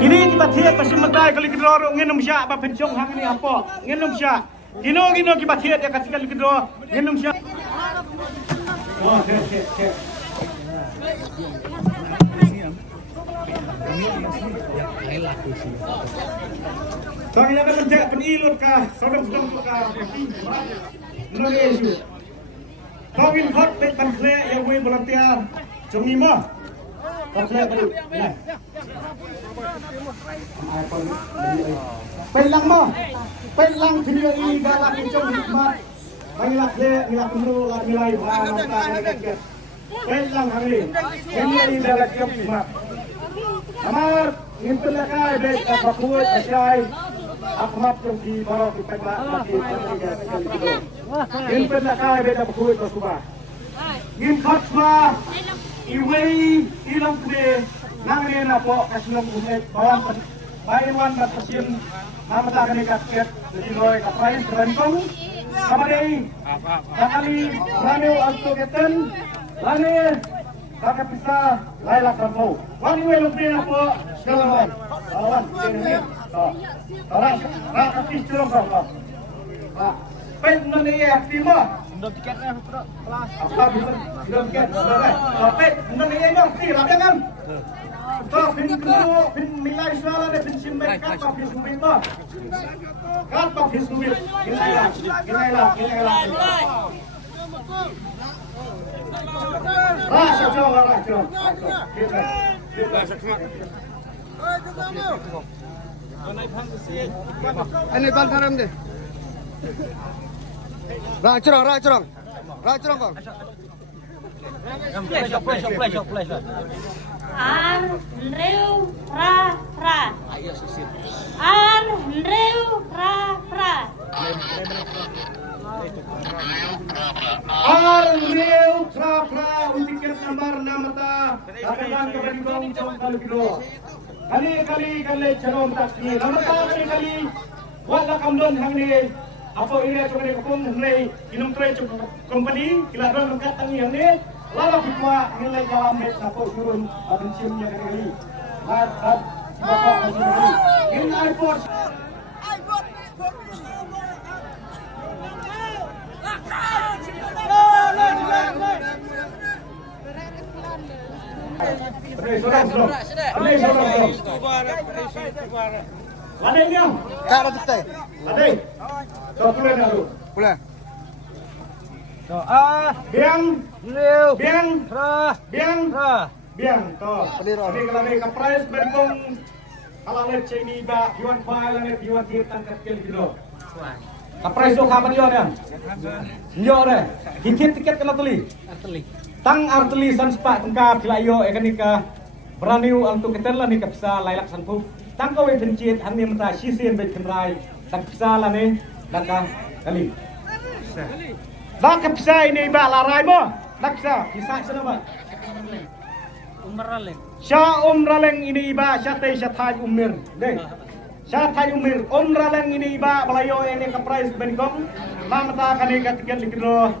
Kini di Batia pasti mentai kali kedua ngenum syak apa pencong hang ini apa ngenum syak gino di Batia dia kasih kali kedua ngenum syak. Wah, Kau yang akan menjadi penilut kah? Saudara-saudara kah? Indonesia. Kau ingin hot bet panklek yang wei volunteer jongi mah. Panklek balik. Pelang mah. Pelang video ini galak jong hikmat. Banyak le, milak dulu, milai bahan kita. Pelang hari. Ini galak jong hikmat. Amar, ngintun lakai bet bakut asyai. Ahmad yang di bawah kita lagi. Ngintun lakai bet bakut basubah. Ngintut bah. Iwei ilang kde nangre na po kaslong umet bawang baywan na pasin namata kani kasket jadi loy kapain kerentong kamadei kakali raneu alto keten lane kakak bisa laila kampo wani we lupi na po selawan awan ini orang kakak pisong kampo pak pet nani aktima tiketnya kelas apa bisa tiket sampai nani yang tidak kan toh pin milai soal ada pin simpen kan pin simpen mah kan pin simpen gilailah rasa jom ini bantaran deh Ra cerong kong. Flash. Andrew ra. Andrew tra untuk nomor namata akan kembali bang jom kali kedua. Kali cerong taksi namata kali wala kamdon hang ni apa ini cuma ni kapung nilai inum tray cukup company kilaran angkat tangi yang ni lalu kita nilai jalan met sapor turun benciumnya kali bapak ini airport Ada ini yang? Cara kita. Ada. So pulang dulu. Pulang. So biang. To. Ini kalau ni kaprais berkong kalau le cini ba yuan file ni yuan hitam kecil gitu. Kaprais tu kapan yo ni? Yo deh. Hitit tiket kena tuli. Tang arteli san spa tengkap kilayo ekanika beraniu untuk keterlah ni kapsa lailak sanpu. Tang kau pencit hanya mentah sisian berkenrai tak bisa lah ni dah kali. Dah kapsa ini ba larai mo tak bisa sana ba. Umraleng ini ba syatai umir deh. Syatai umir umraleng ini ba balayo ini kaprais benikong namata kani katikan dikiro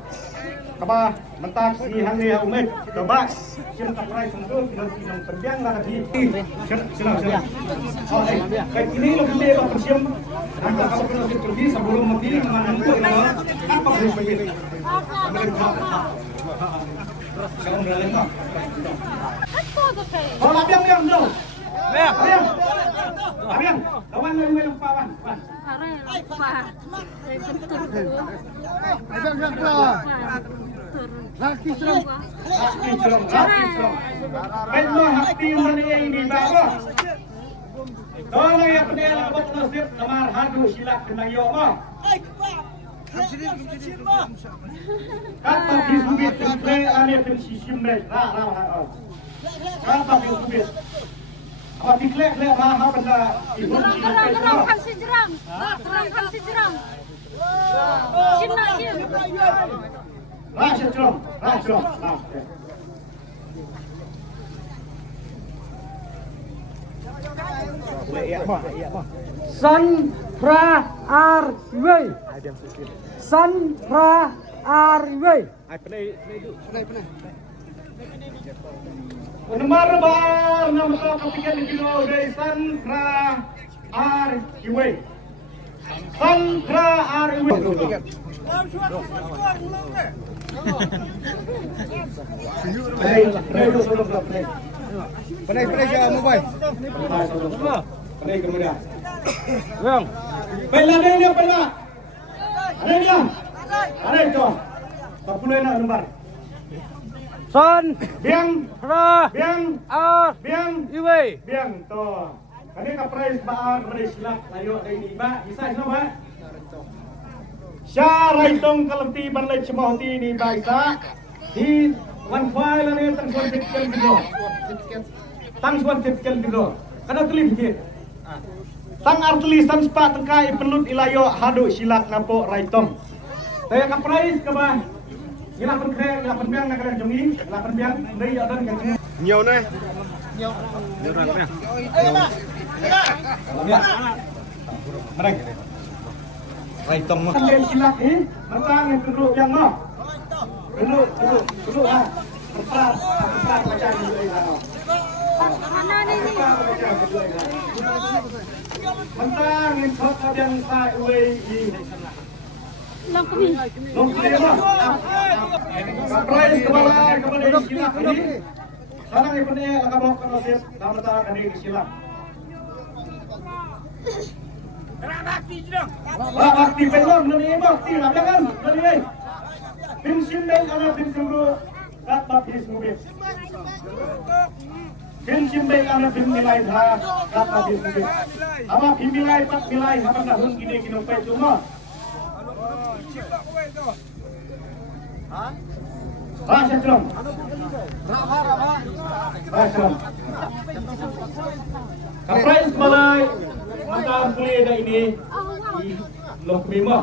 kaba mentak si hangni umet coba sila kaprais sungguh kita terbiang lah tadi sila kayak ini lo gede lo persiam anda kalau kita pergi sebelum mati menantu apa boleh begini saya umraleng tak oh abiang dong abiang lawan lu pawan Laki serong. Betul hati mana yang dibawa. Tolong yang penil abad nasib kamar hadu silak kena yo mah. Kata bisubit tempe ane pensisim lek ra. Kata bisubit. Apa diklek lek ha benda ibu Terang kan si jerang. Cina dia. Rasha Trump. San Pra Arway. San Pra Arway. Ai pernah. Nomor nama kapitian kilo dari Sandra Ariwe. Sandra Ariwe. Pandai siya mo ba? Pandai kemudian. Bang. Pela dia pela. Ada dia. Ada itu. Tak boleh nak nomor. Son, Biang, Ra, biang, Ar, biang, Iwe. biang to. Kani ka price baar berislah layo dari iba. Isa isa ba? Syarai tong kalati banlay cemahti ni baisa. Di wan file ni tang suan tipkel dilo. Tang suan tipkel dilo. Kana tulis dikit. Tang artulisan spa tengkai pelut ilayo hadu silak napo raitong. Taya ka price ka ba? Gila penkrek, gila penbiang nak kalian jongi, gila penbiang, dari ada dengan jongi. Nhiều này. Mereka. Raitong mah. Yang silak ni, mentang yang duduk yang mah. Duduk lah. Berperat macam ni lah. Mana ni? Mentang yang kau yang saya uai ini. Lang kami. Nongkri mah. Surprise kepada silap ini. Sarang yang penting akan bawa ke nasib dan letakkan di silap. Bakti pelong dari bakti lah kan dari tim simbel kalau tim sungguh dapat tim sungguh. Tim simbel kalau tim nilai dah dapat tim sungguh. Apa tim nilai tak nilai apa tahun gini kita cuma. Bahasa Islam. Bahasa Islam. Kaprais balai mantan kuliah ini di Lok Bima.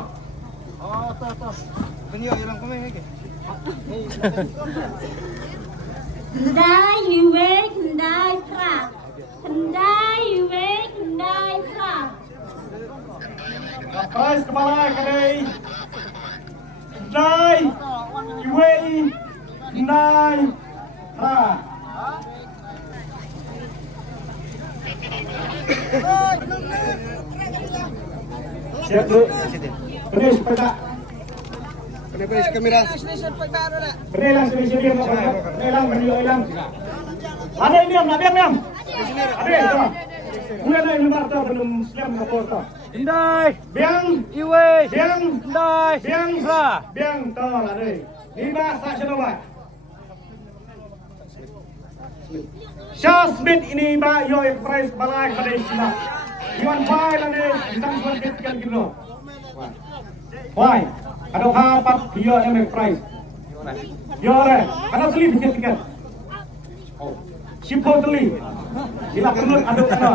Kendai Iwe, kendai Pra. Kendai Iwe, kendai Pra. Kaprais balai kadai. Kendai Iwe, kendai Pra. Siap dulu. Benih sepeda. Pandai kamera. Benih lang sini sini. Benih lang benih. Ada ini am, ada am. Ada itu. Mulai dari nomor tu belum siap kapal tu. Indai, Biang, Iwe, biang, Indai, biang, Ra. biang tu ada. Lima sak cendawan. Shah Smith ini ba yo price balai pada istilah. Iwan Pai lah ni, tentang suan ketikan kilo. Pai, ada apa dia yang price? Yo le, ada beli tiket. Oh, Sipo beli. Gila perlu ada kana.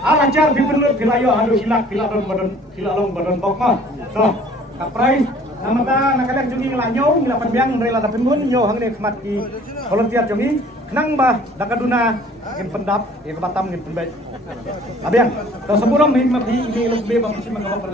Arajar perlu gila yo ada silak gila long badan bokma. So, ka price nama ta nakadang jungi lanyo gila panbiang rela dapat mun yo hang nek mati volunteer jungi kenang bah dakaduna ngin pendap ya ke Batam ngin penbaik abiang to seburom hing mati ini lu be bang sing mangawal pada